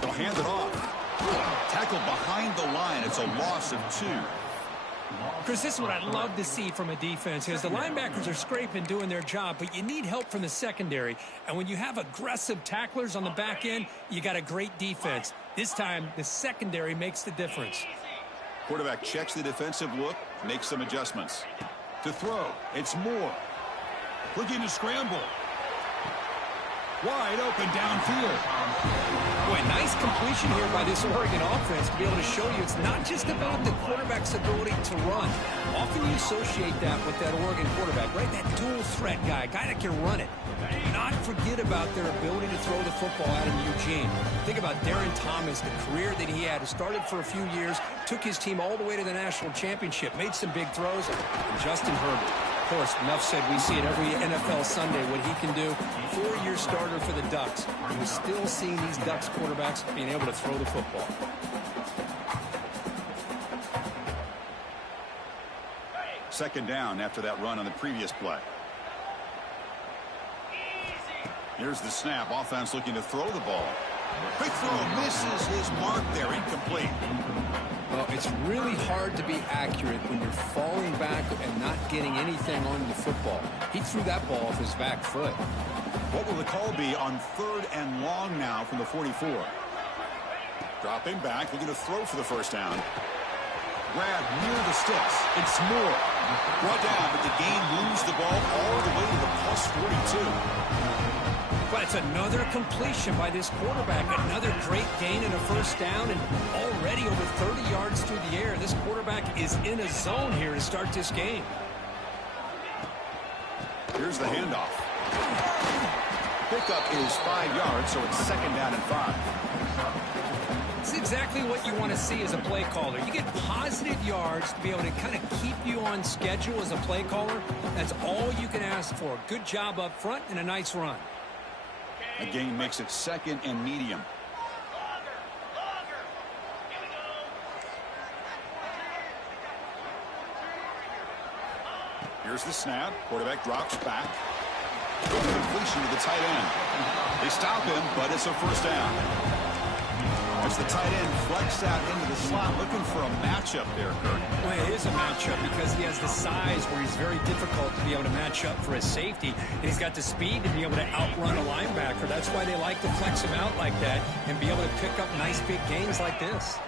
They'll hand it off. Tackled behind the line. It's a loss of 2. Chris, this is what I love to see from a defense, is the linebackers are scraping, doing their job, but you need help from the secondary. And when you have aggressive tacklers on the back end, you got a great defense. This time, the secondary makes the difference. Quarterback checks the defensive look, makes some adjustments. To throw, it's Moore. Looking to scramble. Wide open downfield. Boy, nice completion here by this Oregon offense to be able to show you it's not just about the quarterback's ability to run. Often you associate that with that Oregon quarterback, right? That dual threat guy that can run it. Not forget about their ability to throw the football out in Eugene. Think about Darren Thomas, the career that he had. Started for a few years, took his team all the way to the national championship, made some big throws, and Justin Herbert. Of course, enough said, we see it every NFL Sunday what he can do. 4-year starter for the Ducks. And we're still seeing these Ducks quarterbacks being able to throw the football. Second down after that run on the previous play. Here's the snap. Offense looking to throw the ball. Quick throw, misses his mark there. Incomplete. Well, it's really hard to be accurate when you're falling back and not getting anything on the football. He threw that ball off his back foot. What will the call be on 3rd and long now from the 44? Dropping back, looking to throw for the first down. Grab near the sticks. It's Moore. Brought down, but the game moves the ball all the way to the plus 42. But it's another completion by this quarterback. Another great gain and a first down, and already over 30 yards through the air. This quarterback is in a zone here to start this game. Here's the handoff. Pickup is 5 yards, so it's 2nd down and 5. It's exactly what you want to see as a play caller. You get positive yards to be able to kind of keep you on schedule as a play caller. That's all you can ask for. Good job up front and a nice run. A gain makes it 2nd and medium. Here's the snap. Quarterback drops back. Completion to the tight end. They stop him, but it's a first down. As the tight end flexed out into the slot, looking for a matchup there, Kurt. Well, it is a matchup because he has the size where he's very difficult to be able to match up for his safety. And he's got the speed to be able to outrun a linebacker. That's why they like to flex him out like that and be able to pick up nice big gains like this.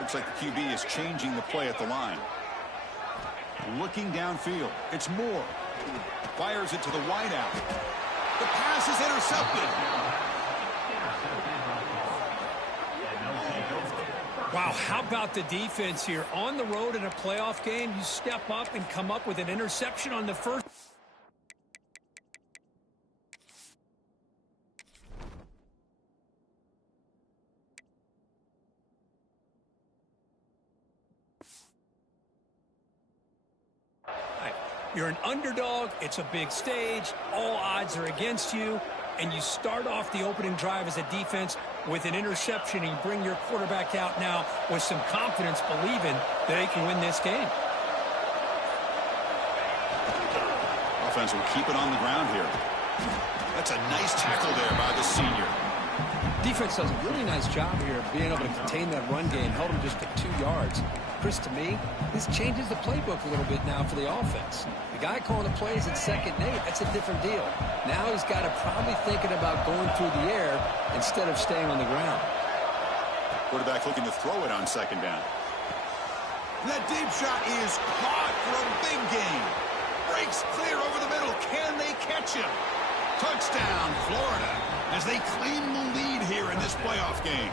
Looks like the QB is changing the play at the line. Looking downfield. It's Moore. Fires it to the wideout. The pass is intercepted. Wow, how about the defense here? On the road in a playoff game, you step up and come up with an interception on the first. You're an underdog. It's a big stage. All odds are against you. And you start off the opening drive as a defense with an interception, and you bring your quarterback out now with some confidence, believing that they can win this game. Offense will keep it on the ground here. That's a nice tackle there by the senior. Defense does a really nice job here of being able to contain that run game, held him just to 2 yards. Chris, to me, this changes the playbook a little bit now for the offense. The guy calling the plays at 2nd and 8, that's a different deal. Now he's got to probably thinking about going through the air instead of staying on the ground. Quarterback looking to throw it on 2nd down. That deep shot is caught for a big gain. Breaks clear over the middle. Can they catch him? Touchdown, Florida, as they claim the lead here in this playoff game.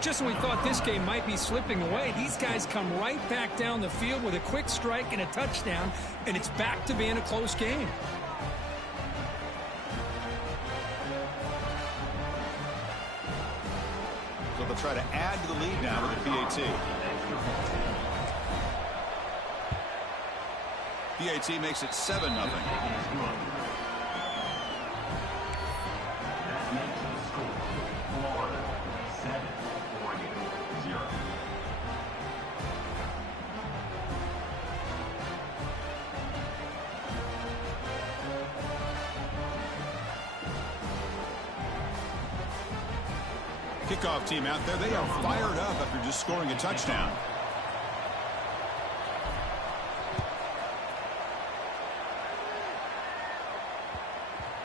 Just when we thought this game might be slipping away, these guys come right back down the field with a quick strike and a touchdown, and it's back to being a close game. So they'll try to add to the lead now with the PAT. PAT makes it 7-0. Kickoff team out there, they are fired up after just scoring a touchdown.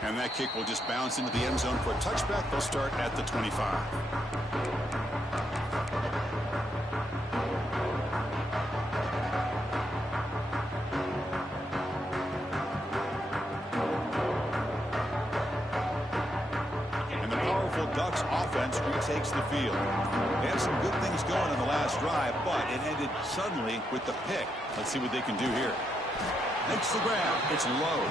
And that kick will just bounce into the end zone for a touchback. They'll start at the 25. Ducks offense retakes the field. They had some good things going on the last drive, but it ended suddenly with the pick. Let's see what they can do here. Makes the grab. It's low.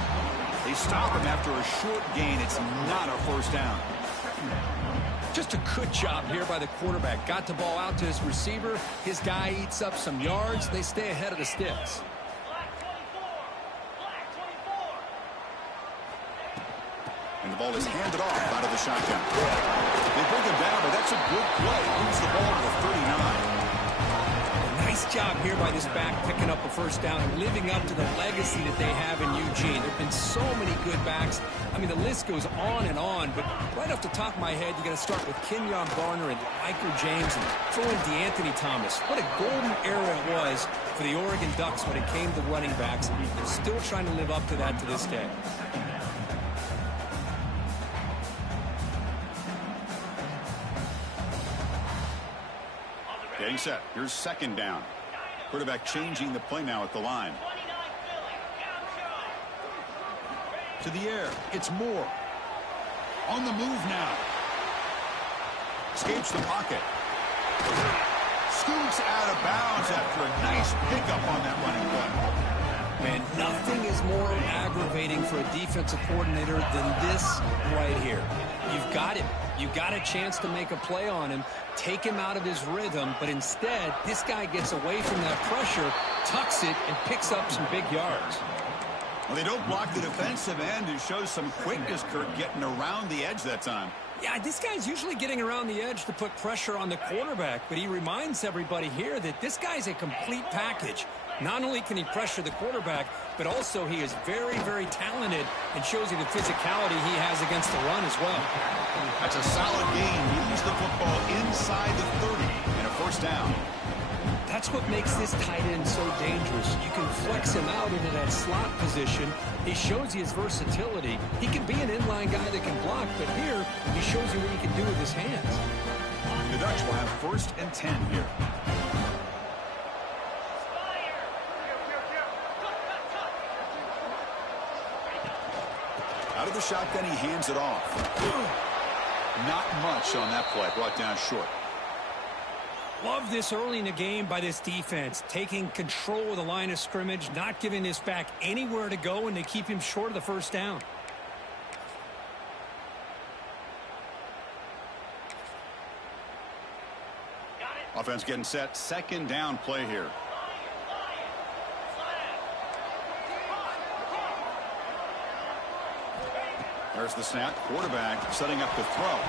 They stop him after a short gain. It's not a first down. Just a good job here by the quarterback. Got the ball out to his receiver. His guy eats up some yards. They stay ahead of the sticks. And the ball is handed off out of the shotgun. They bring him down, but that's a good play. Moves the ball to the 39. Nice job here by this back picking up a first down and living up to the legacy that they have in Eugene. There have been so many good backs. I mean, the list goes on, but right off the top of my head, you got to start with Kenyon Barner and Michael James and throw in DeAnthony Thomas. What a golden era it was for the Oregon Ducks when it came to running backs. They're still trying to live up to that to this day. Getting set. Here's second down. Quarterback changing the play now at the line. To the air. It's Moore. On the move now. Escapes the pocket. Scoots out of bounds after a nice pickup on that running play. Man, nothing is more aggravating for a defensive coordinator than this right here. You've got him. You got a chance to make a play on him, take him out of his rhythm, but instead, this guy gets away from that pressure, tucks it, and picks up some big yards. Well, they don't block the defensive end and shows some quickness, Kurt, getting around the edge that time. Yeah, this guy's usually getting around the edge to put pressure on the quarterback, but he reminds everybody here that this guy's a complete package. Not only can he pressure the quarterback, but also he is very, very talented and shows you the physicality he has against the run as well. That's a solid gain. Moves the football inside the 30 and a first down. That's what makes this tight end so dangerous. You can flex him out into that slot position. He shows you his versatility. He can be an inline guy that can block, but here he shows you what he can do with his hands. The Ducks will have 1st and 10 here. Out of the shotgun, he hands it off. Not much on that play. Brought down short. Love this early in the game by this defense. Taking control of the line of scrimmage, not giving this back anywhere to go, and they keep him short of the first down. Offense getting set. Second down play here. There's the snap. Quarterback setting up the throw.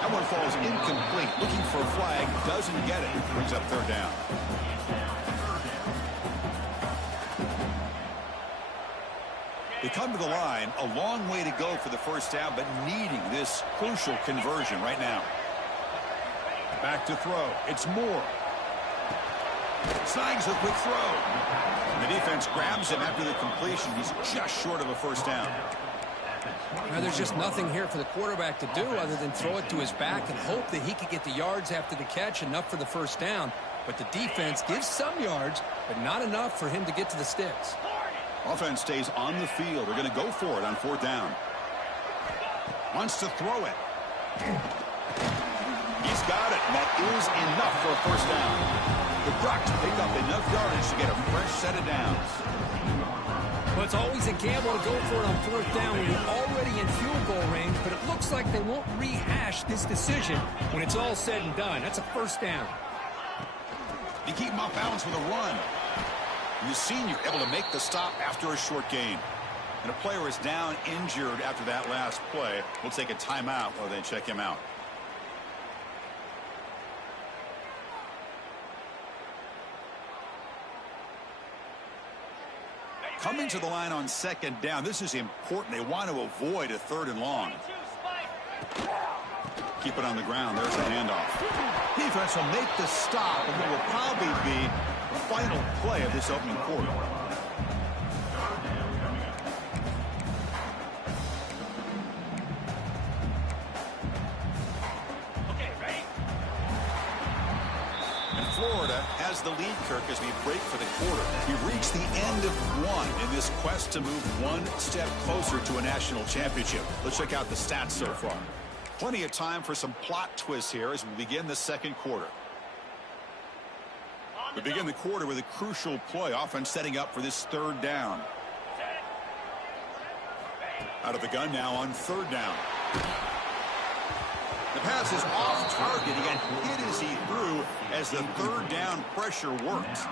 That one falls incomplete. Looking for a flag. Doesn't get it. Brings up third down. They come to the line. A long way to go for the first down, but needing this crucial conversion right now. Back to throw. It's Moore. Snags a quick throw. And the defense grabs him after the completion. He's just short of a first down. Now, there's just nothing here for the quarterback to do other than throw it to his back and hope that he can get the yards after the catch, enough for the first down. But the defense gives some yards, but not enough for him to get to the sticks. Offense stays on the field. They're going to go for it on fourth down. Wants to throw it. He's got it, and that is enough for a first down. The Ducks pick up enough yardage to get a fresh set of downs. Well, it's always a gamble to go for it on fourth down when you're already in field goal range, but it looks like they won't rehash this decision when it's all said and done. That's a first down. You keep him off balance with a run. And the senior able to make the stop after a short gain. And a player is down injured after that last play. We'll take a timeout while they check him out. Coming to the line on second down. This is important. They want to avoid a third and long. Keep it on the ground. There's the handoff. Defense will make the stop, and it will probably be the final play of this opening quarter. Florida has the lead, Kirk, as we break for the quarter. We've reached the end of one in this quest to move one step closer to a national championship. Let's check out the stats so far. Plenty of time for some plot twists here as we begin the second quarter. We begin the quarter with a crucial play, offense setting up for this third down. Out of the gun now on third down. The pass is off target. He got hit as he threw as the third down pressure worked.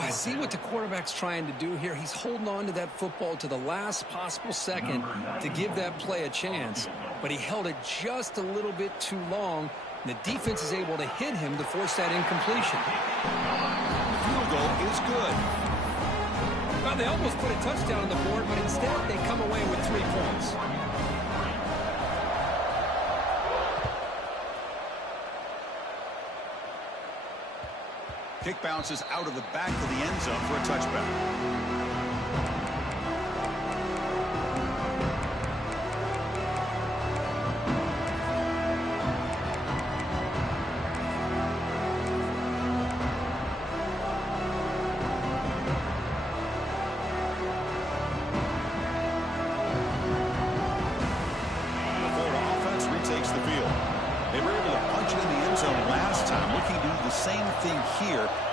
I see what the quarterback's trying to do here. He's holding on to that football to the last possible second to give that play a chance. But he held it just a little bit too long. And the defense is able to hit him to force that incompletion. The field goal is good. Well, they almost put a touchdown on the board, but instead they come away with 3 points. Kick bounces out of the back of the end zone for a touchback.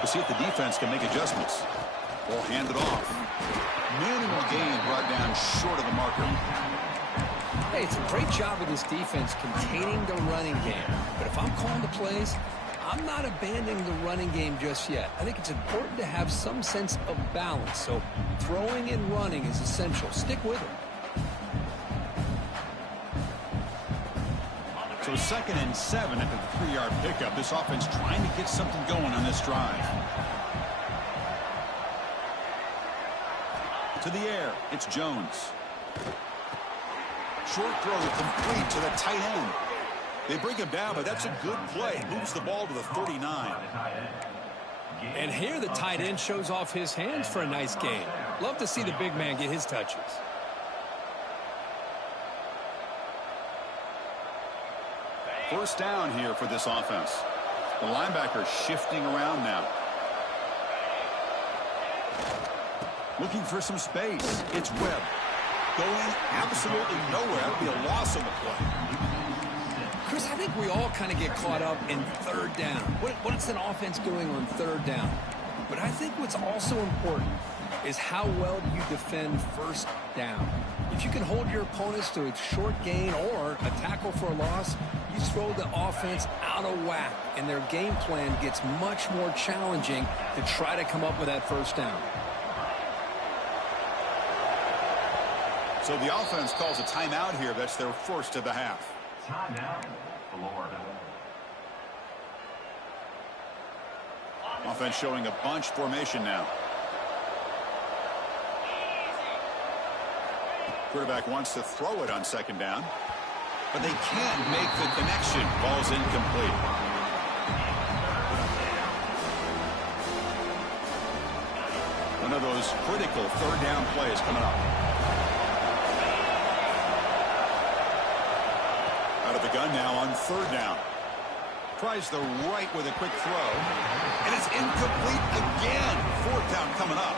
To see if the defense can make adjustments. Ball handed off. Minimal gain brought down short of the marker. Hey, it's a great job of this defense containing the running game. But if I'm calling the plays, I'm not abandoning the running game just yet. I think it's important to have some sense of balance. So throwing and running is essential. Stick with it. So 2nd and 7 after the 3-yard pickup. This offense trying to get something going on this drive. To the air, it's Jones. Short throw complete to the tight end. They bring him down, but that's a good play. Moves the ball to the 39. And here the tight end shows off his hands for a nice gain. Love to see the big man get his touches. First down here for this offense. The linebacker shifting around now. Looking for some space. It's Webb. Going absolutely nowhere. That would be a loss on the play. Chris, I think we all kind of get caught up in third down. What's an offense doing on third down? But I think what's also important is how well you defend first down. If you can hold your opponents to a short gain or a tackle for a loss, you throw the offense out of whack, and their game plan gets much more challenging to try to come up with that first down. So the offense calls a timeout here. That's their first of the half. Timeout, Florida. Offense showing a bunch formation now. Quarterback wants to throw it on 2nd down, but they can't make the connection. Ball's incomplete. One of those critical third down plays coming up. Out of the gun now on third down. Tries the right with a quick throw, and it's incomplete again. 4th down coming up.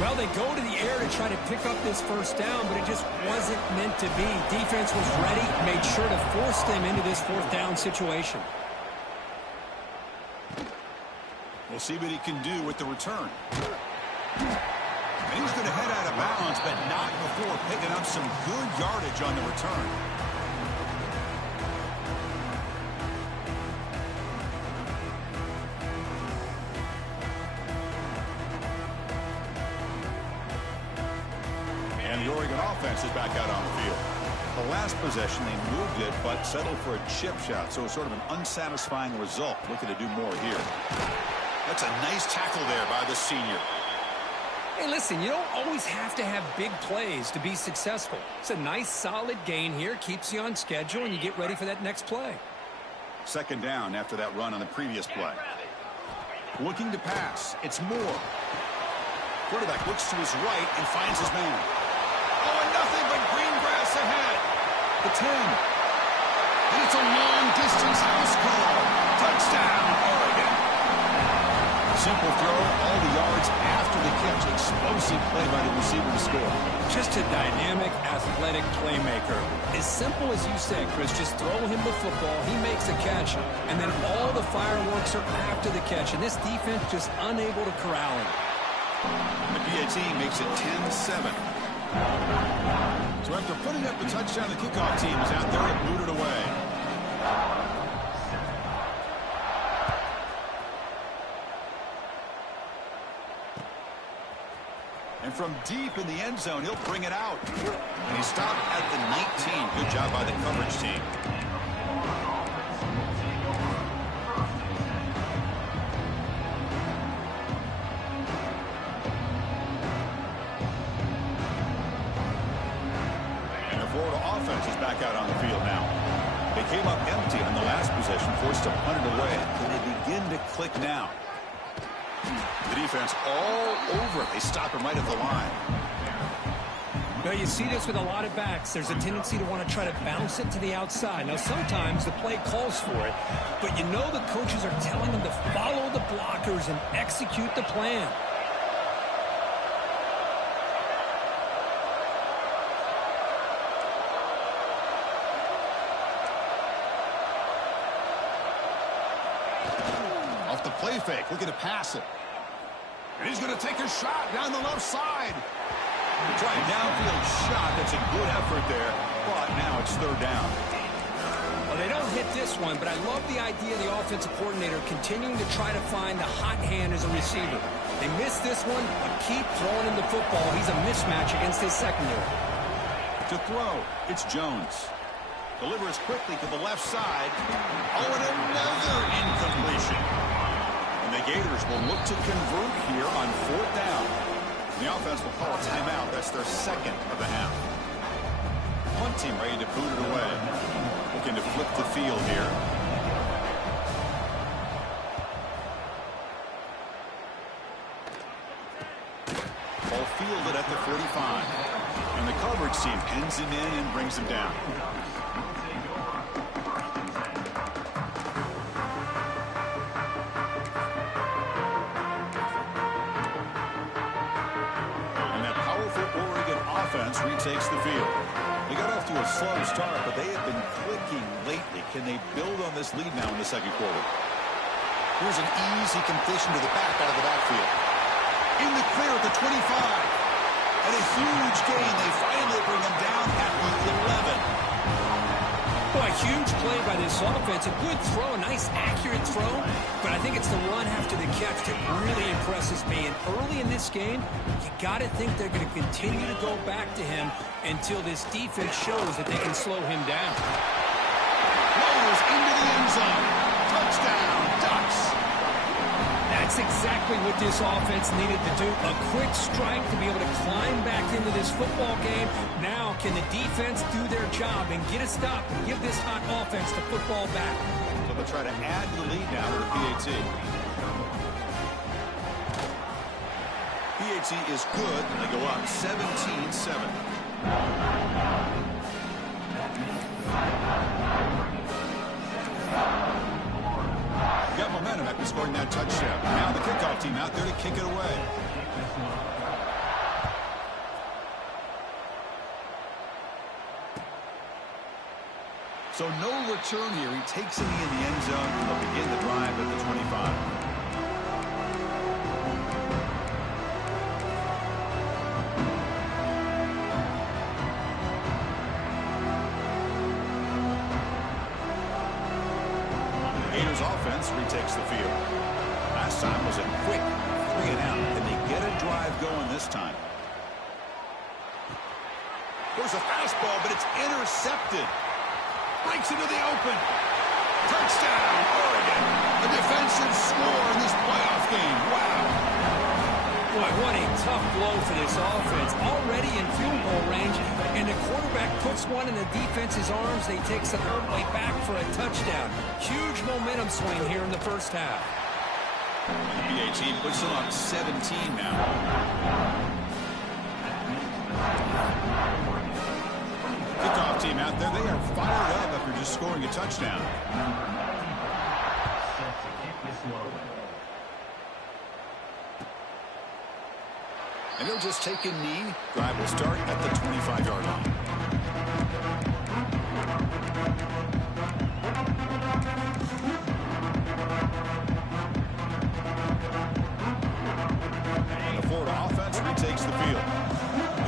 Well, they go to the air to try to pick up this first down, but it just wasn't meant to be. Defense was ready, made sure to force them into this 4th down situation. We'll see what he can do with the return. And he's going to head out of bounds, but not before picking up some good yardage on the return. The Oregon offense is back out on the field. The last possession, they moved it, but settled for a chip shot, so it's sort of an unsatisfying result. Looking to do more here. That's a nice tackle there by the senior. Hey, listen, you don't always have to have big plays to be successful. It's a nice, solid gain here. Keeps you on schedule, and you get ready for that next play. Second down after that run on the previous play. Looking to pass. It's Moore. Quarterback looks to his right and finds his man. Oh, and nothing but green grass ahead. The 10. And it's a long-distance house call. Touchdown, Oregon. Simple throw, all the yards after the catch. Explosive play by the receiver to score. Just a dynamic, athletic playmaker. As simple as you said, Chris, just throw him the football, he makes a catch, and then all the fireworks are after the catch, and this defense just unable to corral him. The PAT makes it 10-7. So after putting up the touchdown, the kickoff team is out there to boot it away. And from deep in the end zone, he'll bring it out. And he stopped at the 19. Good job by the coverage team. And the Florida offense is back out on the field now. They came up empty on the last possession, forced to punt it away. Can they begin to click now? The defense all over it. They stop him right at the line. Now, you see this with a lot of backs. There's a tendency to want to try to bounce it to the outside. Now, sometimes the play calls for it, but you know the coaches are telling them to follow the blockers and execute the plan. Off the play fake, looking to pass it. And he's going to take a shot down the left side. Try a downfield shot. That's a good effort there. But now it's third down. Well, they don't hit this one, but I love the idea of the offensive coordinator continuing to try to find the hot hand as a receiver. They missed this one, but keep throwing him the football. He's a mismatch against his secondary. To throw, it's Jones. Delivers quickly to the left side. Oh, and another incompletion. And the Gators will look to convert here on fourth down. The offense will call a timeout. That's their second of the half. Punt team ready to boot it away. Looking to flip the field here. Ball fielded at the 45. And the coverage team pins him in and brings him down. Retakes the field. They got off to a slow start, but they have been clicking lately. Can they build on this lead now in the second quarter? Here's an easy completion to the back out of the backfield. In the clear at the 25. And a huge gain. They finally bring him down at the 11. Boy, huge play by this offense. A good throw, a nice accurate throw. But I think it's the run after the catch that really impresses me. And early in this game, you got to think they're going to continue to go back to him until this defense shows that they can slow him down. Rolls into the end zone. Touchdown, Ducks. That's exactly what this offense needed to do. A quick strike to be able to climb back into this football game. Now, can the defense do their job and get a stop and give this hot offense the football back? So they'll try to add the lead now to the PAT. PAT is good, and they go up 17-7. Got momentum after scoring that touchdown. Now the kickoff team out there to kick it away. So no return here. He takes it in the end zone. They'll begin the drive at the 25. Offense retakes the field. Last time was a quick 3-and-out. Can they get a drive going this time? There's a fastball, but it's intercepted. Breaks into the open. Touchdown, Oregon. A defensive score in this playoff game. Wow. Well, Boy, what a tough blow for this offense. Already in field goal range, and the quarterback puts one in the defense's arms. They take some all the way back for a touchdown. Huge momentum swing here in the first half. The BA team puts them up 17 now. Kickoff team out there. They are fired up after just scoring a touchdown. And they'll just take a knee. Drive will start at the 25-yard line. And the Florida offense retakes the field.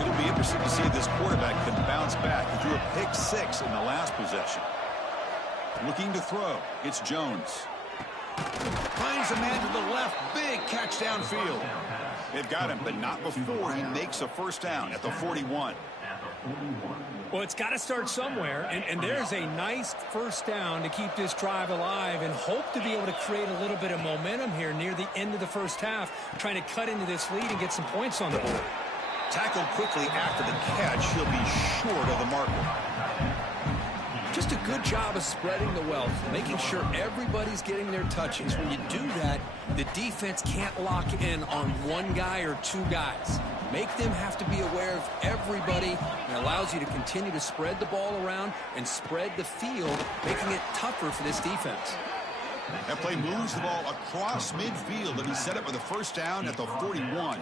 It'll be interesting to see if this quarterback can bounce back. He threw a pick 6 in the last possession. Looking to throw. It's Jones. Finds a man to the left. Big catch downfield. They've got him, but not before he makes a first down at the 41. Well, it's got to start somewhere, and there's a nice first down to keep this drive alive and hope to be able to create a little bit of momentum here near the end of the first half, trying to cut into this lead and get some points on the board. Tackled quickly after the catch. He'll be short of the marker. Just a good job of spreading the wealth, making sure everybody's getting their touches. When you do that, the defense can't lock in on one guy or two guys. Make them have to be aware of everybody, and allows you to continue to spread the ball around and spread the field, making it tougher for this defense. That play moves the ball across midfield, and he set up with a first down at the 41.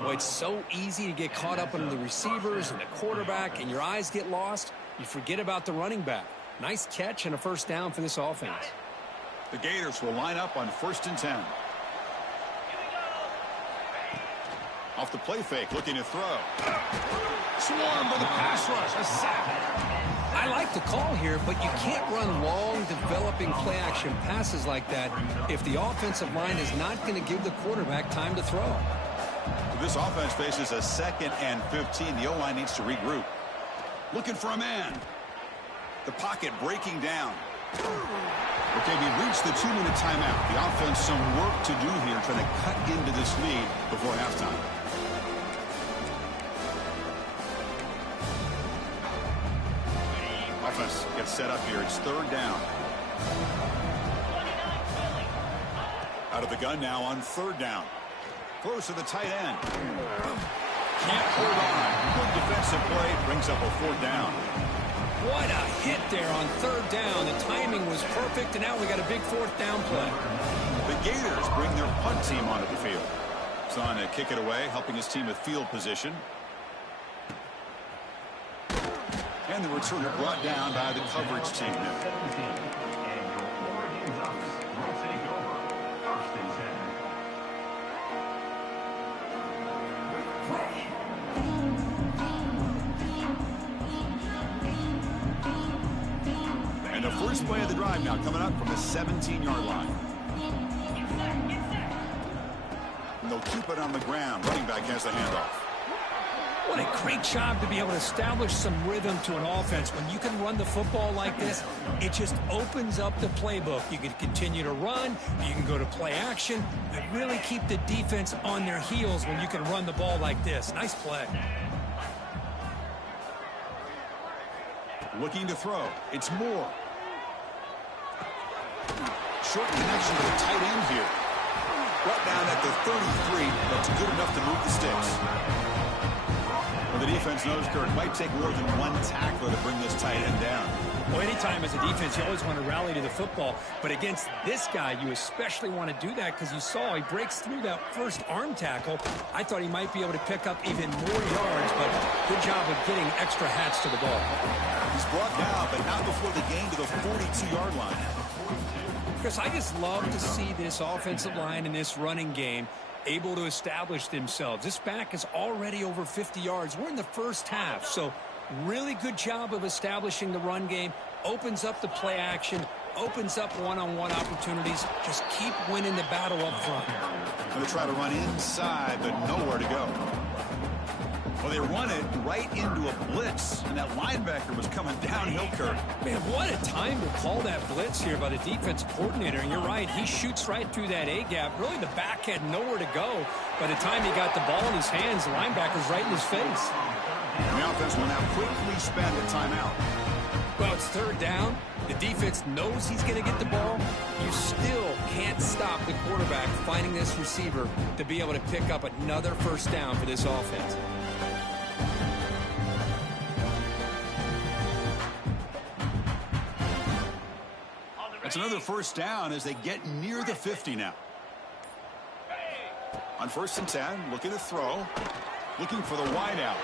Well, it's so easy to get caught up on the receivers and the quarterback, and your eyes get lost. You forget about the running back. Nice catch and a first down for this offense. The Gators will line up on 1st and 10. Off the play fake, looking to throw. Swarmed by the pass rush. A sack. I like the call here, but you can't run long, developing play-action passes like that if the offensive line is not going to give the quarterback time to throw. This offense faces a 2nd and 15. The O-line needs to regroup. Looking for a man. The pocket breaking down. Okay, we reached the 2-minute timeout. The offense some work to do here, trying to cut into this lead before halftime. Offense gets set up here. It's 3rd down. Out of the gun now on 3rd down. Close to the tight end. Can't hold on. Good defensive play. Brings up a 4th down. What a hit there on 3rd down. The timing was perfect, and now we got a big 4th down play. The Gators bring their punt team onto the field. Son to kick it away, helping his team with field position. And the returner brought down by the coverage team. And the first play of the drive now coming up from the 17-yard line. And they'll keep it on the ground. Running back has the handoff. What a great job to be able to establish some rhythm to an offense. When you can run the football like this, it just opens up the playbook. You can continue to run, you can go to play action, and really keep the defense on their heels when you can run the ball like this. Nice play. Looking to throw. It's Moore. Short connection to the tight end here. Brought down at the 33. That's good enough to move the sticks. Well, the defense knows, Kurt, it might take more than one tackler to bring this tight end down. Well, anytime as a defense, you always want to rally to the football. But against this guy, you especially want to do that because you saw he breaks through that first arm tackle. I thought he might be able to pick up even more yards, but good job of getting extra hats to the ball. He's brought down, but not before the gain to the 42-yard line. Chris, I just love to see this offensive line in this running game able to establish themselves. This back is already over 50 yards. We're in the first half, so really good job of establishing the run game. Opens up the play action, opens up one-on-one opportunities. Just keep winning the battle up front. Going to try to run inside, but nowhere to go. Well, they run it right into a blitz, and that linebacker was coming downhill, Kurt. Man, what a time to call that blitz here by the defense coordinator. And you're right, he shoots right through that A-gap. Really, the back had nowhere to go. By the time he got the ball in his hands, the linebacker's right in his face. And the offense will now quickly spend a timeout. Well, it's third down. The defense knows he's going to get the ball. You still can't stop the quarterback finding this receiver to be able to pick up another first down for this offense. It's another first down as they get near the 50 now. On 1st and 10, looking to throw. Looking for the wide out.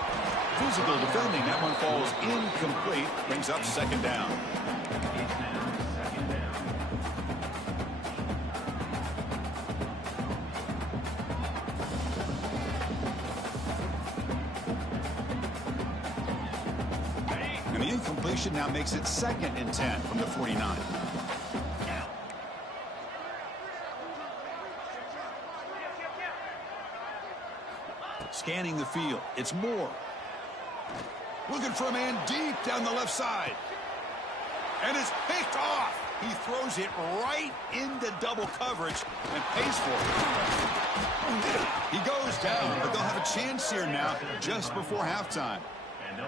Physical defending. That one falls incomplete. Brings up 2nd down. And the incompletion now makes it 2nd and 10 from the 49. Scanning the field. It's Moore. Looking for a man deep down the left side. And it's picked off. He throws it right into double coverage and pays for it. He goes down, but they'll have a chance here now just before halftime.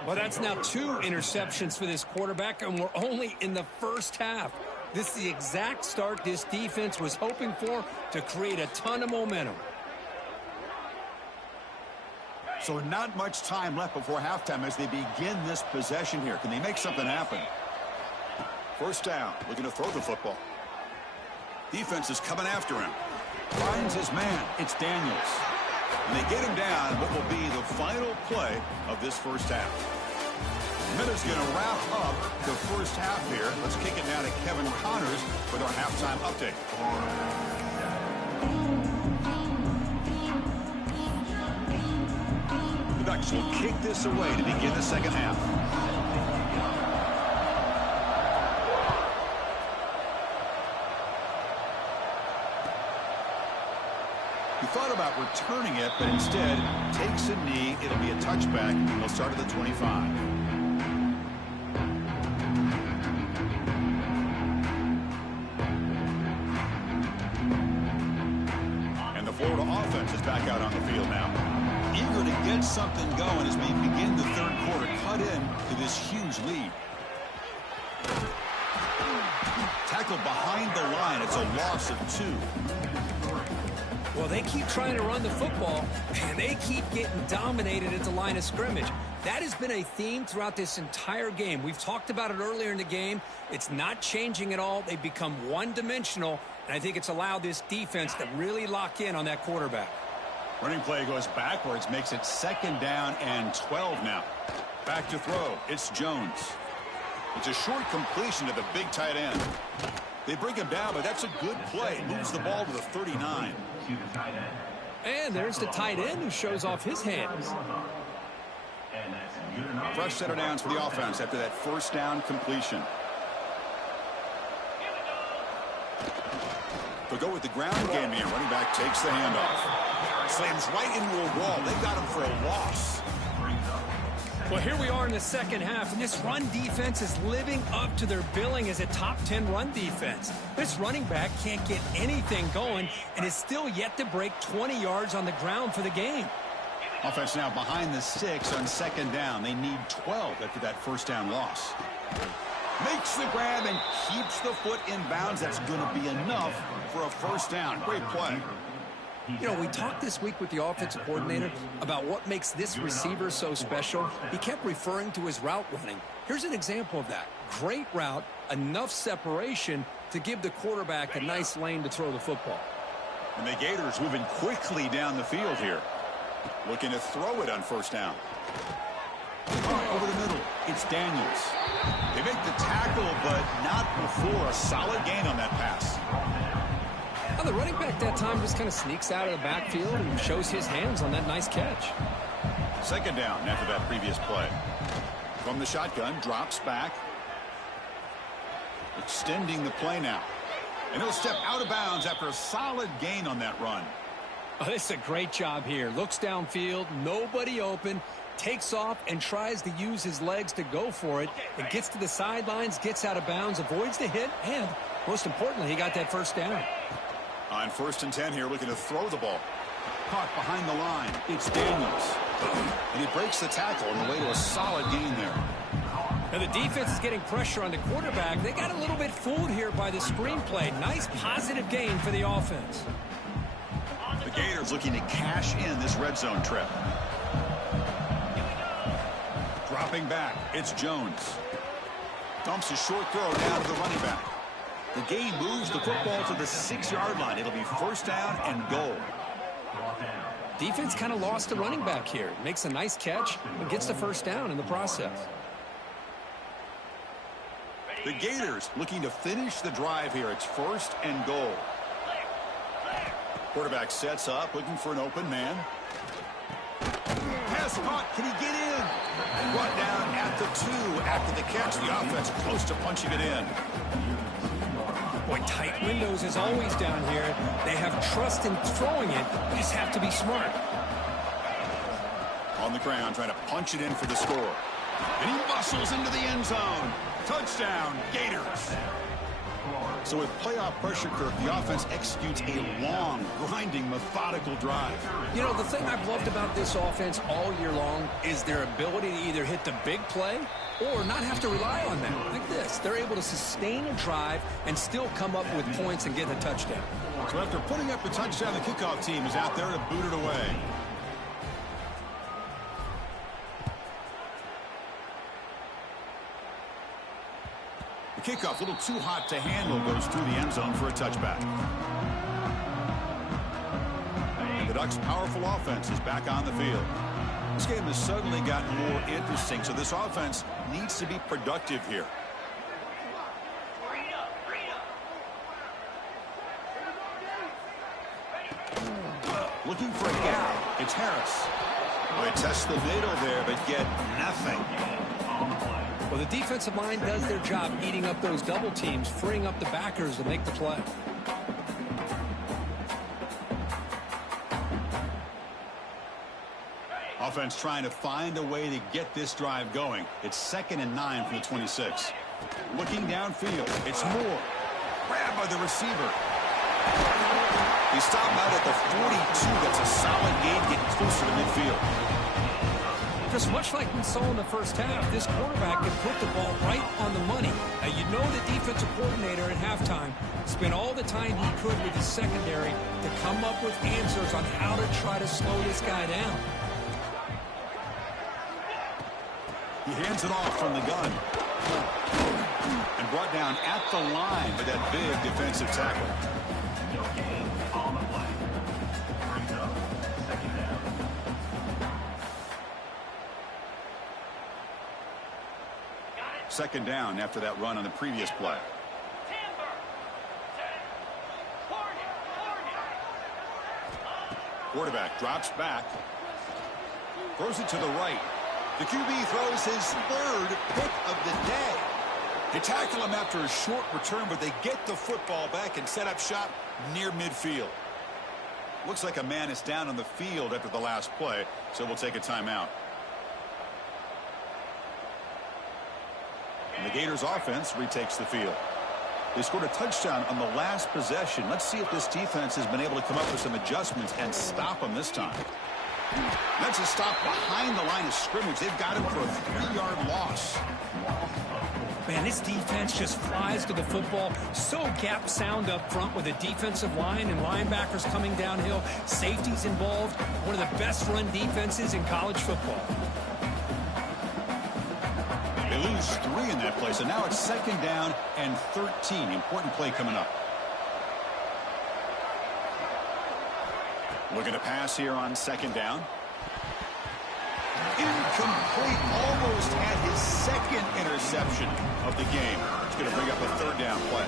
Well, that's now 2 interceptions for this quarterback, and we're only in the first half. This is the exact start this defense was hoping for to create a ton of momentum. So not much time left before halftime as they begin this possession here. Can they make something happen? First down, looking to throw the football. Defense is coming after him. Finds his man. It's Daniels. And they get him down what will be the final play of this first half. Minutes going to wrap up the first half here. Let's kick it down to Kevin Connors with our halftime update. The Ducks will kick this away to begin the second half. He thought about returning it, but instead takes a knee. It'll be a touchback. He'll start at the 25. And the Florida offense is back out on the field now. Eager to get something going as we begin the third quarter. Cut in to this huge lead. Tackled behind the line. It's a loss of 2. Well, they keep trying to run the football, and they keep getting dominated at the line of scrimmage. That has been a theme throughout this entire game. We've talked about it earlier in the game. It's not changing at all. They've become one-dimensional, and I think it's allowed this defense to really lock in on that quarterback. Running play goes backwards, makes it 2nd down and 12 now. Back to throw. It's Jones. It's a short completion to the big tight end. They bring him down, but that's a good play. Moves the ball to the 39. And there's the tight end who shows off his hands. Fresh set of downs for the offense after that first down completion. They'll go with the ground game here. Running back takes the handoff. Slams right into a wall. They got him for a loss. Well, here we are in the second half, and this run defense is living up to their billing as a top 10 run defense. This running back can't get anything going and is still yet to break 20 yards on the ground for the game. Offense now behind the 6 on 2nd down. They need 12 after that first down loss. Makes the grab and keeps the foot in bounds. That's going to be enough for a first down. Great play. You know, we talked this week with the offensive coordinator about what makes this receiver so special. He kept referring to his route running. Here's an example of that. Great route, enough separation to give the quarterback a nice lane to throw the football. And the Gators moving quickly down the field here. Looking to throw it on first down. Over the middle, it's Daniels. They make the tackle, but not before a solid gain on that pass. Well, the running back that time just kind of sneaks out of the backfield and shows his hands on that nice catch. 2nd down after that previous play. From the shotgun, drops back. Extending the play now. And he'll step out of bounds after a solid gain on that run. Oh, this is a great job here. Looks downfield, nobody open, takes off and tries to use his legs to go for it. It gets to the sidelines, gets out of bounds, avoids the hit, and most importantly, he got that first down. On 1st and 10 here, looking to throw the ball. Caught behind the line. It's Daniels. And he breaks the tackle on the way to a solid gain there. Now the defense is getting pressure on the quarterback. They got a little bit fooled here by the screenplay. Nice positive gain for the offense. The Gators looking to cash in this red zone trip. Dropping back, it's Jones. Dumps a short throw down to the running back. The gain moves the football to the 6-yard line. It'll be 1st down and goal. Defense kind of lost the running back here. Makes a nice catch and gets the 1st down in the process. The Gators looking to finish the drive here. It's 1st and goal. Quarterback sets up, looking for an open man. Pass caught. Can he get in? Brought down at the 2 after the catch. The offense close to punching it in. Boy, tight windows as always down here. They have trust in throwing it. They just have to be smart. On the ground, trying to punch it in for the score. And he muscles into the end zone. Touchdown, Gators. So with playoff pressure, Kirk, the offense executes a long, grinding, methodical drive. You know, the thing I've loved about this offense all year long is their ability to either hit the big play or not have to rely on that. Like this, they're able to sustain a drive and still come up with points and get a touchdown. So after putting up the touchdown, the kickoff team is out there to boot it away. The kickoff, a little too hot to handle, goes through the end zone for a touchback. The Ducks' powerful offense is back on the field. This game has suddenly gotten more interesting, so this offense needs to be productive here. Looking for a gap. It's Harris. They test the middle there, but get nothing. Well, the defensive line does their job eating up those double teams, freeing up the backers to make the play. Offense trying to find a way to get this drive going. It's 2nd and 9 from the 26. Looking downfield. It's Moore. Grabbed by the receiver. He stopped out at the 42. That's a solid gain, getting closer to midfield. Just much like we saw in the first half, this quarterback can put the ball right on the money. Now, you know the defensive coordinator at halftime spent all the time he could with his secondary to come up with answers on how to try to slow this guy down. He hands it off from the gun. And brought down at the line with that big defensive tackle. Second down after that run on the previous play. Quarterback drops back. Throws it to the right. The QB throws his 3rd pick of the day. They tackle him after a short return, but they get the football back and set up shop near midfield. Looks like a man is down on the field after the last play, so we'll take a timeout. And the Gators offense retakes the field. They scored a touchdown on the last possession. Let's see if this defense has been able to come up with some adjustments and stop them this time. That's a stop behind the line of scrimmage. They've got him for a 3-yard loss. Man, this defense just flies to the football. So gap sound up front with a defensive line and linebackers coming downhill. Safeties involved. One of the best run defenses in college football. They lose 3 in that play, so now it's 2nd down and 13. Important play coming up. Looking to pass here on 2nd down. Incomplete. Almost had his 2nd interception of the game. It's going to bring up a 3rd down play.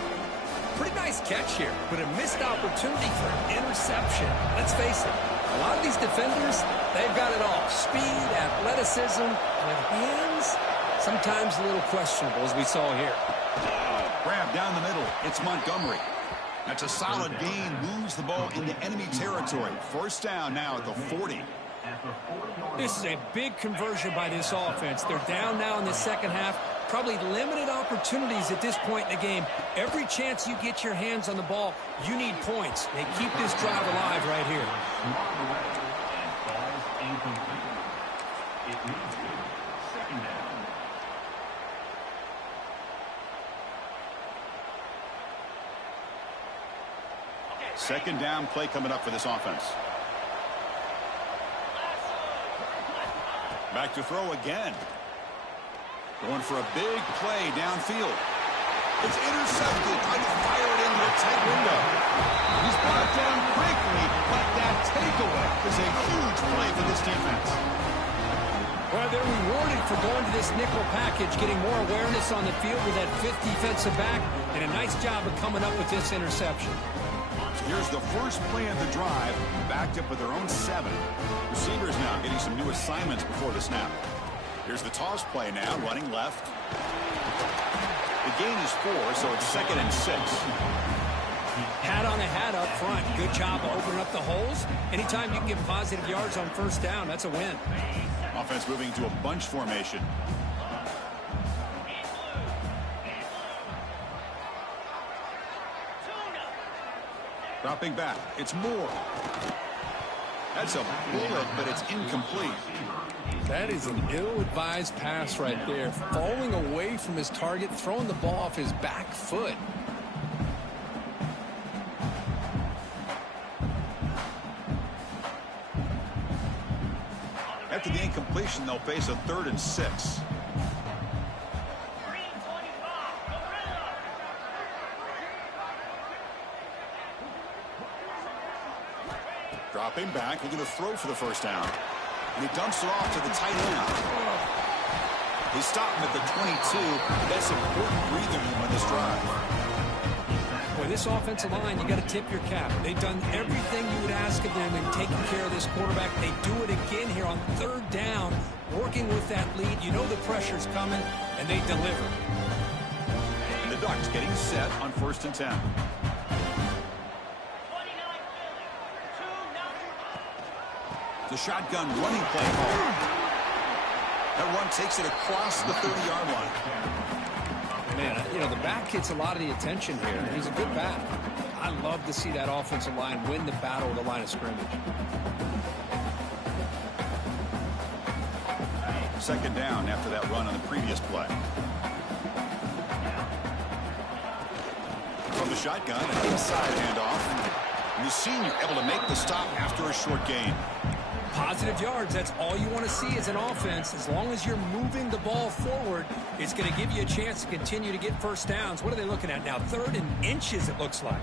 Pretty nice catch here, but a missed opportunity for an interception. Let's face it, a lot of these defenders, they've got it all. Speed, athleticism, with hands, sometimes a little questionable, as we saw here. Grab down the middle. It's Montgomery. That's a solid gain. Moves the ball into enemy territory. 1st down now at the 40. At the 40-yard This is a big conversion by this offense. They're down now in the second half. Probably limited opportunities at this point in the game. Every chance you get your hands on the ball, you need points. They keep this drive alive right here. swung away and falls incomplete. It leads to second down. Second down play coming up for this offense. Back to throw again. Going for a big play downfield. It's intercepted. Trying to fire it into a tight window. He's brought down quickly, but that takeaway is a huge play for this defense. Well, they're rewarded for going to this nickel package, getting more awareness on the field with that fifth defensive back, and a nice job of coming up with this interception. So here's the first play of the drive, backed up with their own 7. Receivers now getting some new assignments before the snap. Here's the toss play now, running left. The gain is 4, so it's 2nd and 6. Hat on a hat up front. Good job of opening up the holes. Anytime you can get positive yards on first down, that's a win. Offense moving to a bunch formation. Dropping back. It's Moore. That's a bullet, but it's incomplete. That is an ill-advised pass right there. Falling away from his target, throwing the ball off his back foot. After the incompletion, they'll face a 3rd and 6. Dropping back, looking to throw for the first down. And he dumps it off to the tight end. They stop him at the 22. That's important breathing room on this drive. Boy, this offensive line, you got to tip your cap. They've done everything you would ask of them in taking care of this quarterback. They do it again here on 3rd down, working with that lead. You know the pressure's coming, and they deliver. And the Ducks getting set on 1st and 10. The shotgun running play call. That run takes it across the 30-yard line. Man, you know, the back gets a lot of the attention here. He's a good back. I love to see that offensive line win the battle of the line of scrimmage. 2nd down after that run on the previous play. From the shotgun, an inside handoff. And the senior able to make the stop after a short gain. Positive yards, that's all you want to see as an offense. As long as you're moving the ball forward, it's going to give you a chance to continue to get first downs. What are they looking at now? 3rd and inches, it looks like.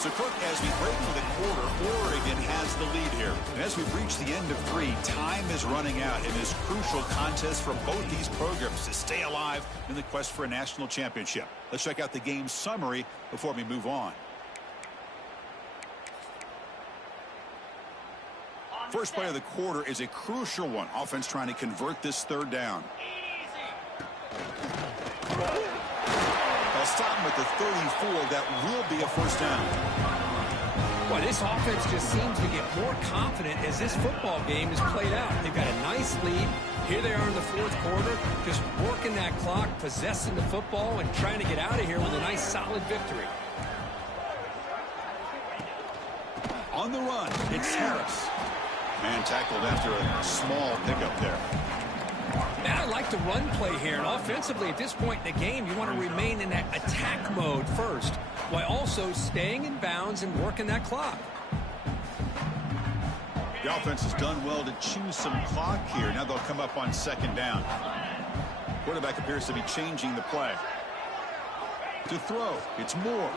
So, Cook, as we break for the quarter, Oregon has the lead here. And as we've reached the end of 3, time is running out in this crucial contest for both these programs to stay alive in the quest for a national championship. Let's check out the game summary before we move on. First play of the quarter is a crucial one. Offense trying to convert this 3rd down. They'll stop him at the 34. That will be a first down. Well, this offense just seems to get more confident as this football game is played out. They've got a nice lead. Here they are in the 4th quarter, just working that clock, possessing the football, and trying to get out of here with a nice, solid victory. On the run, it's Harris. Man tackled after a small pickup there. And I like the run play here. And offensively, at this point in the game, you want to remain in that attack mode first, while also staying in bounds and working that clock. The offense has done well to choose some clock here. Now they'll come up on 2nd down. Quarterback appears to be changing the play. To throw, it's Moore.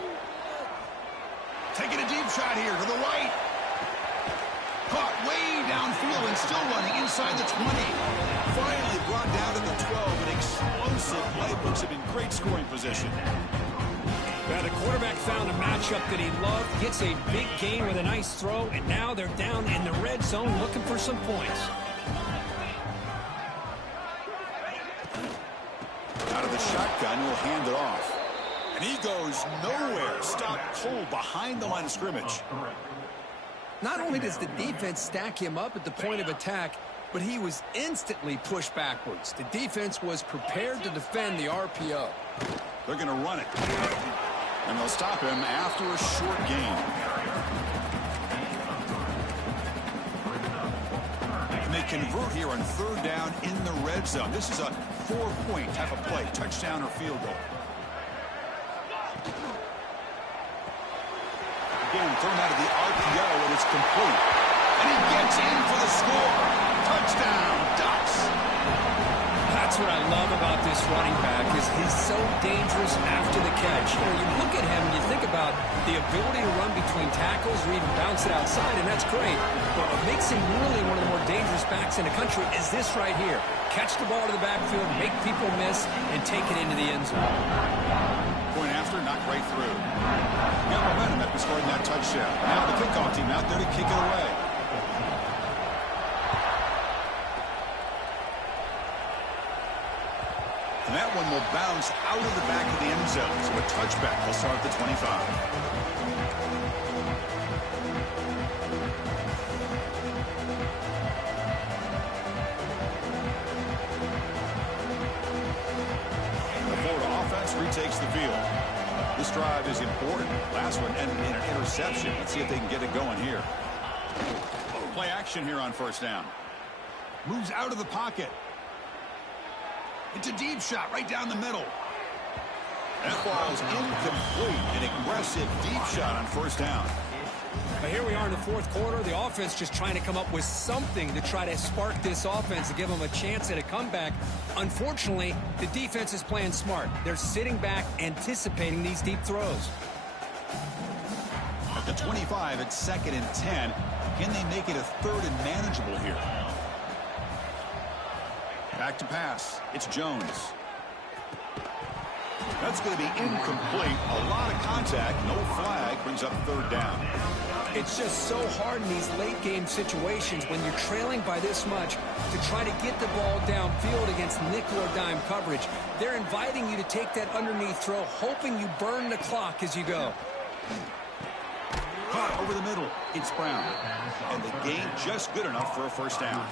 Taking a deep shot here to the right. Caught way downfield and still running inside the 20. Finally brought down to the 12. An explosive play, puts him in great scoring position. Well, the quarterback found a matchup that he loved, gets a big gain with a nice throw, and now they're down in the red zone looking for some points. Out of the shotgun, he'll hand it off. And he goes nowhere. Stopped cold behind the line of scrimmage. Not only does the defense stack him up at the point of attack, but he was instantly pushed backwards. The defense was prepared to defend the RPO. They're going to run it. And they'll stop him after a short gain. And they convert here on third down in the red zone. This is a 4-point type of play, touchdown or field goal. Again, thrown out of the RPO, and it's complete. And he gets in for the score. Touchdown, Ducks. That's what I love about this running back is he's so dangerous after the catch. You know, you look at him and you think about the ability to run between tackles or even bounce it outside, and that's great. But what makes him really one of the more dangerous backs in the country is this right here. Catch the ball to the backfield, make people miss, and take it into the end zone. Point after, knocked right through. Got momentum after scoring that touchdown. Now the kickoff team out there to kick it away. And that one will bounce out of the back of the end zone. So a touchback will start at the 25. Retakes the field. This drive is important. Last one ended in an interception. Let's see if they can get it going here. Play action here on first down. Moves out of the pocket. It's a deep shot right down the middle. That ball's incomplete. An aggressive deep shot on first down. But here we are in the fourth quarter. The offense just trying to come up with something to try to spark this offense to give them a chance at a comeback. Unfortunately, the defense is playing smart. They're sitting back, anticipating these deep throws. At the 25, it's 2nd and 10. Can they make it a 3rd and manageable here? Back to pass. It's Jones. That's going to be incomplete. A lot of contact. No flag. Brings up 3rd down. It's just so hard in these late-game situations when you're trailing by this much to try to get the ball downfield against nickel or dime coverage. They're inviting you to take that underneath throw, hoping you burn the clock as you go. Caught over the middle. It's Brown. And the gain just good enough for a first down.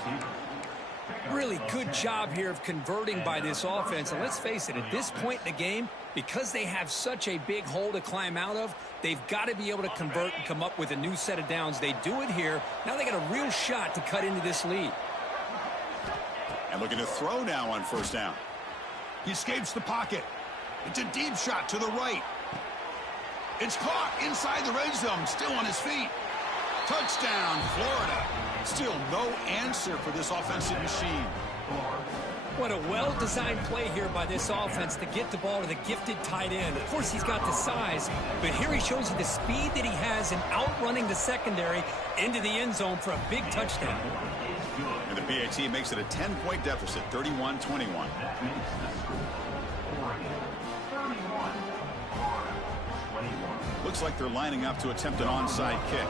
Really good job here of converting by this offense. And let's face it, at this point in the game, because they have such a big hole to climb out of, they've got to be able to convert and come up with a new set of downs. They do it here. Now they got a real shot to cut into this lead. And looking to throw now on first down. He escapes the pocket. It's a deep shot to the right. It's caught inside the red zone, still on his feet. Touchdown, Florida. Still no answer for this offensive machine. What a well-designed play here by this offense to get the ball to the gifted tight end. Of course, he's got the size, but here he shows you the speed that he has in outrunning the secondary into the end zone for a big touchdown. And the PAT makes it a 10-point deficit, 31-21. Looks like they're lining up to attempt an onside kick.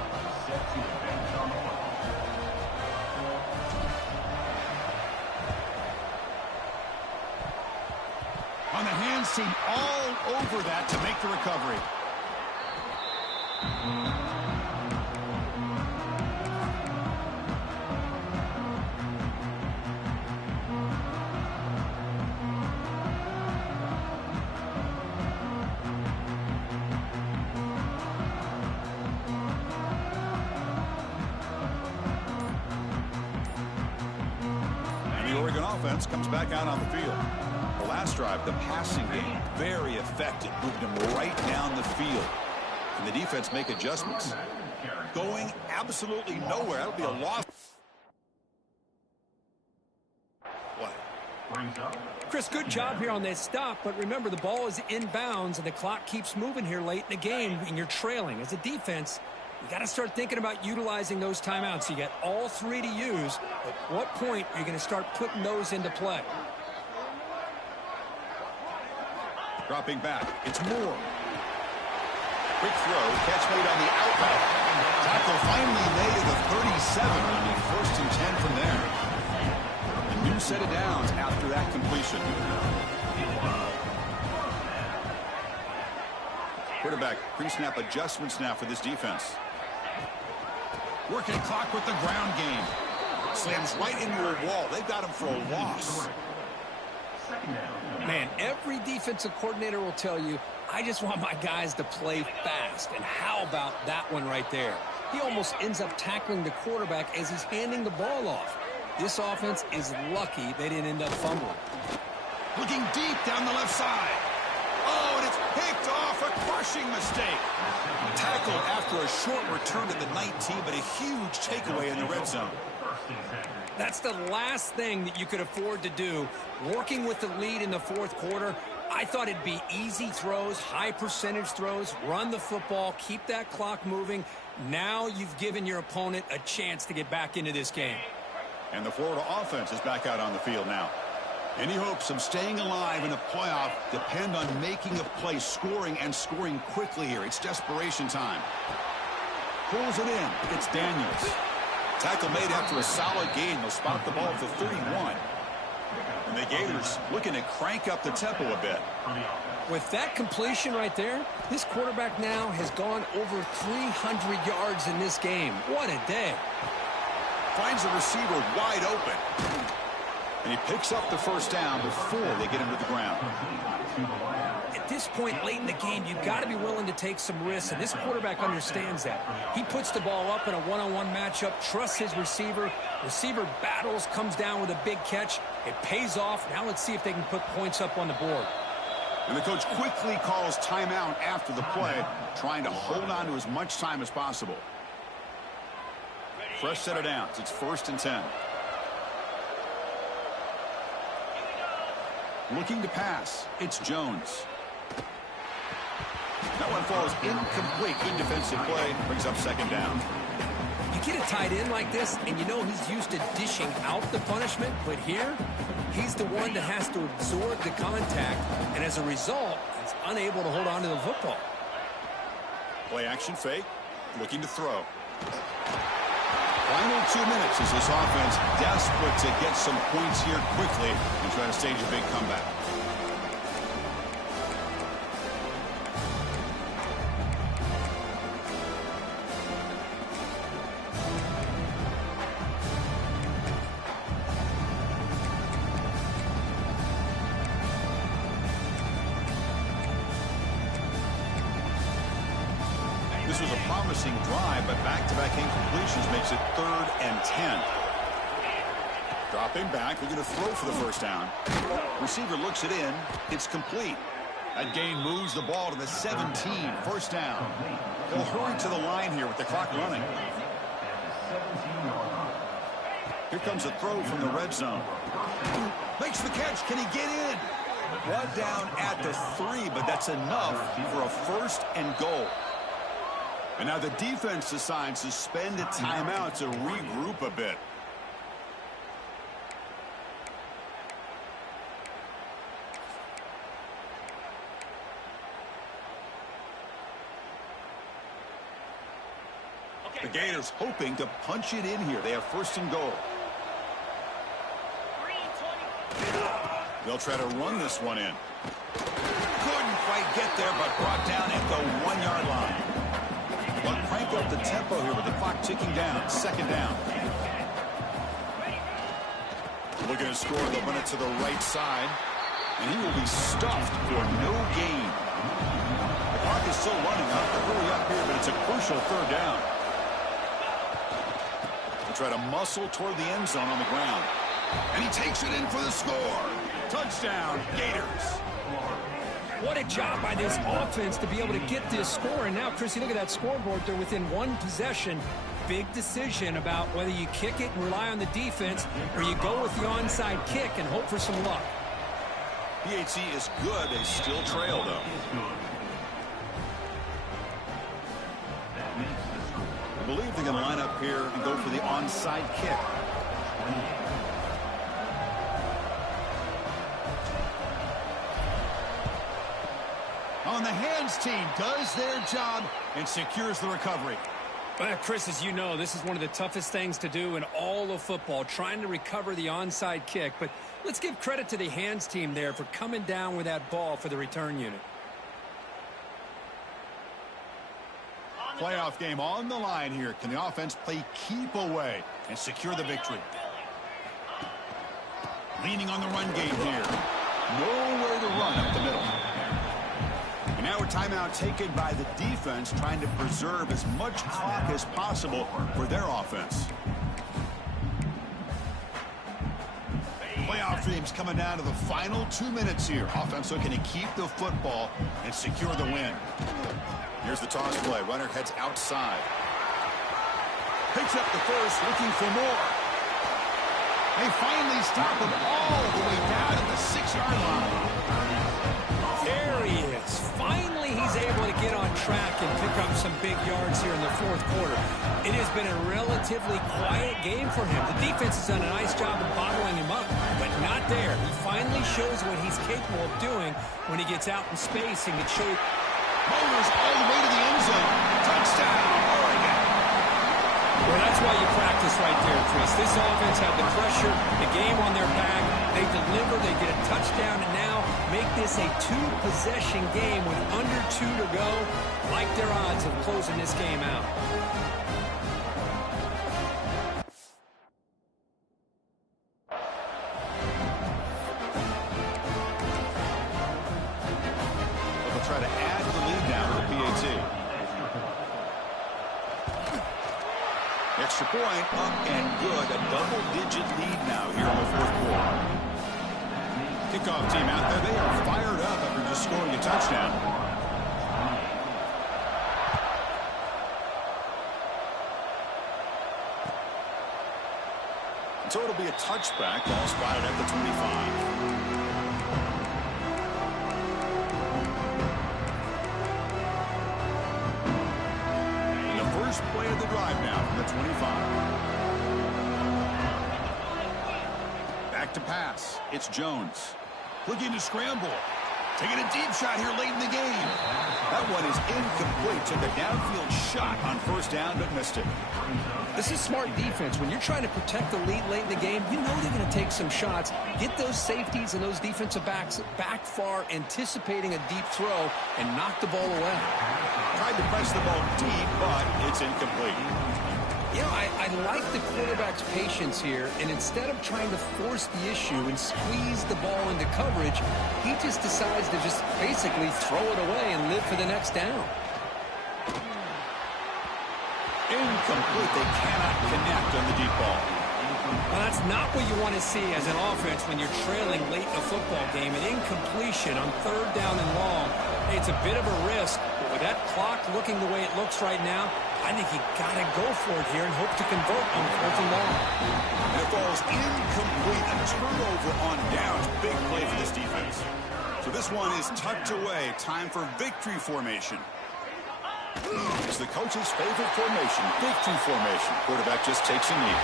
On the hands team, all over that to make the recovery. And the Oregon offense comes back out on the field. The last drive, the passing game, very effective. Moved him right down the field. And the defense make adjustments. Going absolutely nowhere. That'll be a loss. Play. Chris, good job here on that stop, but remember the ball is inbounds and the clock keeps moving here late in the game and you're trailing. As a defense, you got to start thinking about utilizing those timeouts. You got all three to use. At what point are you going to start putting those into play? Dropping back. It's Moore. Quick throw. Catch made on the outlet. Tackle finally made at the 37. On the 1st and 10 from there. A new set of downs after that completion. Quarterback pre-snap adjustments now for this defense. Working clock with the ground game. Slams right into a wall. They've got him for a loss. Man, every defensive coordinator will tell you, I just want my guys to play fast. And how about that one right there? He almost ends up tackling the quarterback as he's handing the ball off. This offense is lucky they didn't end up fumbling. Looking deep down the left side. Oh, and it's picked off. A crushing mistake. Tackled after a short return to the 19, but a huge takeaway in the red zone. That's the last thing that you could afford to do. Working with the lead in the fourth quarter, I thought it'd be easy throws, high percentage throws, run the football, keep that clock moving. Now you've given your opponent a chance to get back into this game. And the Florida offense is back out on the field now. Any hopes of staying alive in a playoff depend on making a play, scoring, and scoring quickly here. It's desperation time. Pulls it in. It's Daniels. Tackle made after a solid gain. They'll spot the ball at the 31. And the Gators looking to crank up the tempo a bit. With that completion right there, this quarterback now has gone over 300 yards in this game. What a day. Finds a receiver wide open. And he picks up the first down before they get him to the ground. At this point late in the game, you've got to be willing to take some risks, and this quarterback understands that. He puts the ball up in a one-on-one matchup, trusts his receiver. Receiver battles, comes down with a big catch. It pays off. Now let's see if they can put points up on the board. And the coach quickly calls timeout after the play, trying to hold on to as much time as possible. Fresh set of downs. It's 1st and 10. Looking to pass. It's Jones. That one falls incomplete. Good defensive play. Brings up 2nd down. You get a tight end like this, and you know he's used to dishing out the punishment, but here, he's the one that has to absorb the contact, and as a result, he's unable to hold on to the football. Play action fake. Looking to throw. Final 2 minutes as this offense desperate to get some points here quickly and try to stage a big comeback. This was a promising drive, but back-to-back incompletions makes it 3rd and 10. Dropping back, we're going to throw for the first down. Receiver looks it in. It's complete. That gain moves the ball to the 17. First down. They'll hurry to the line here with the clock running. Here comes a throw from the red zone. Makes the catch. Can he get in? One down at the 3, but that's enough for a 1st and goal. And now the defense decides to spend a timeout to regroup a bit. The Gators hoping to punch it in here. They have 1st and goal. They'll try to run this one in. Couldn't quite get there, but brought down at the 1-yard line. But crank up the tempo here with the clock ticking down. 2nd down. Looking to score. They'll run it to the right side. And he will be stuffed for no gain. The clock is still running. Not to hurry up here, but it's a crucial 3rd down. They try to muscle toward the end zone on the ground. And he takes it in for the score. Touchdown, Gators. What a job by this offense to be able to get this score. And now, Chrissy, look at that scoreboard. They're within 1 possession. Big decision about whether you kick it and rely on the defense or you go with the onside kick and hope for some luck. PHC is good. They still trail, though. I believe they're going to line up here and go for the onside kick. On the hands team does their job and secures the recovery. Chris, as you know, this is one of the toughest things to do in all of football, trying to recover the onside kick. But let's give credit to the hands team there for coming down with that ball for the return unit. Playoff game on the line here. Can the offense play keep away and secure the victory? Leaning on the run game here. Nowhere to run up the middle. And now a timeout taken by the defense, trying to preserve as much clock as possible for their offense. Playoff dreams coming down to the final 2 minutes here. Offense looking to keep the football and secure the win. Here's the toss play. Runner heads outside. Picks up the first, looking for more. They finally stop him all the way down to the 6-yard line. There he is. Finally, he's able to get on track and pick up some big yards here in the fourth quarter. It has been a relatively quiet game for him. The defense has done a nice job of bottling him up, but not there. He finally shows what he's capable of doing when he gets out in space and can show you. Motors all the way to the end zone. Touchdown, Oregon. Well, that's why you practice right there, Chris. This offense had the pressure, the game on their back. They deliver, they get a touchdown, and now make this a two-possession game with under 2 to go. Like their odds of closing this game out. They'll try to add the lead now to the PAT. Extra point, up and good. A double-digit lead now here in the fourth quarter. Kickoff team out there. They are fired up after just scoring a touchdown. So it'll be a touchback. Ball spotted at the 25. Play of the drive now from the 25. Back to pass. It's Jones. Looking to scramble. Taking a deep shot here late in the game. That one is incomplete. Took a downfield shot on first down, but missed it. This is smart defense. When you're trying to protect the lead late in the game, you know they're going to take some shots. Get those safeties and those defensive backs back far, anticipating a deep throw, and knock the ball away. Tried to press the ball deep, but it's incomplete. You know, I like the quarterback's patience here, and instead of trying to force the issue and squeeze the ball into coverage, he just decides to just basically throw it away and live for the next down. Incomplete. They cannot connect on the deep ball. Well, that's not what you want to see as an offense when you're trailing late in a football game. An incompletion on third down and long. Hey, it's a bit of a risk, but with that clock looking the way it looks right now, I think you got to go for it here and hope to convert on fourth and long. And it falls incomplete. A turnover on downs. Big play for this defense. So this one is tucked away. Time for victory formation. It's the coach's favorite formation, victory formation. Quarterback just takes a knee.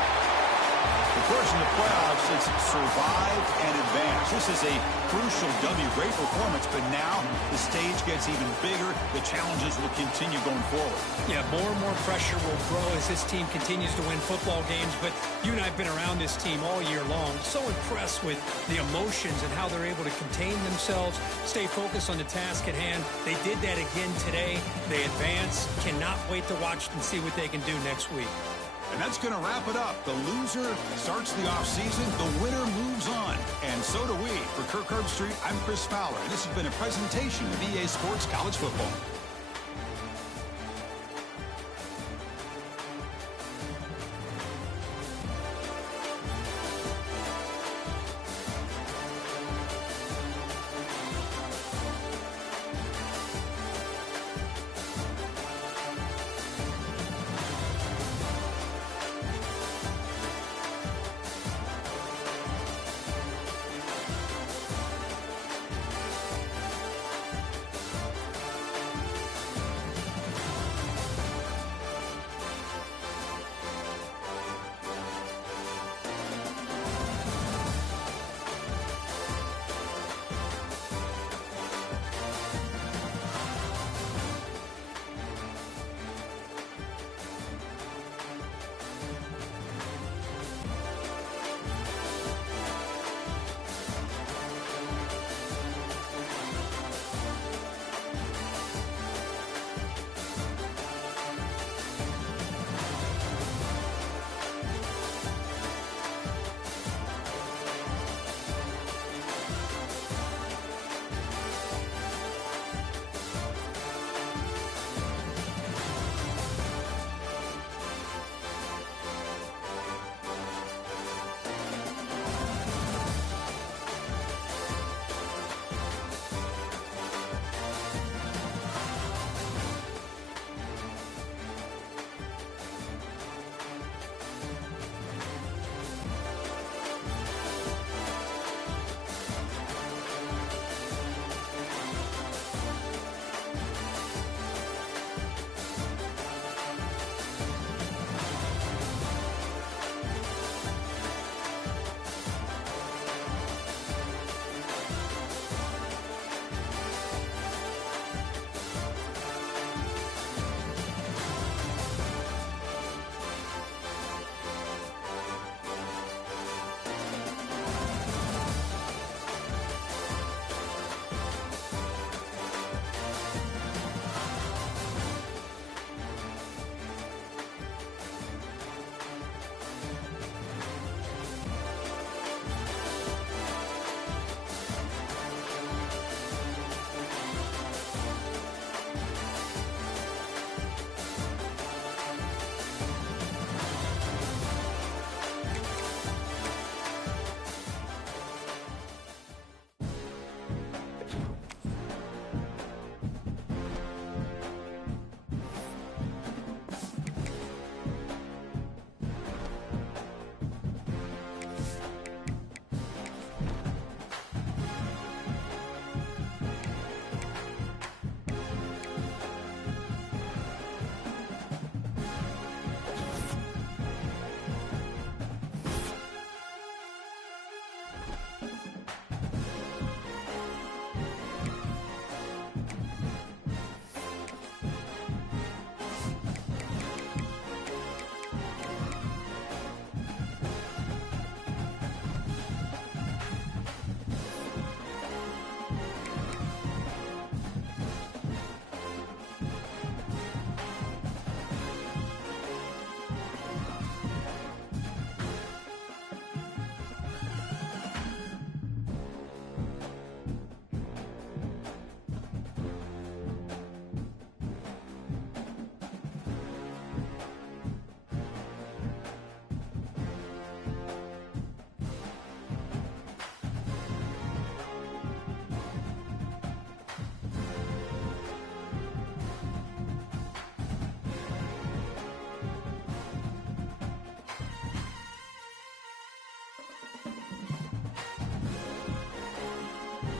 Of course, in the playoffs, it's survive and advance. This is a crucial W. Great performance, but now the stage gets even bigger. The challenges will continue going forward. Yeah, more and more pressure will grow as this team continues to win football games, but you and I have been around this team all year long. So impressed with the emotions and how they're able to contain themselves, stay focused on the task at hand. They did that again today. They advance. Cannot wait to watch and see what they can do next week. And that's going to wrap it up. The loser starts the offseason. The winner moves on. And so do we. For Kirk Herbstreit, I'm Chris Fowler. And this has been a presentation of EA Sports College Football.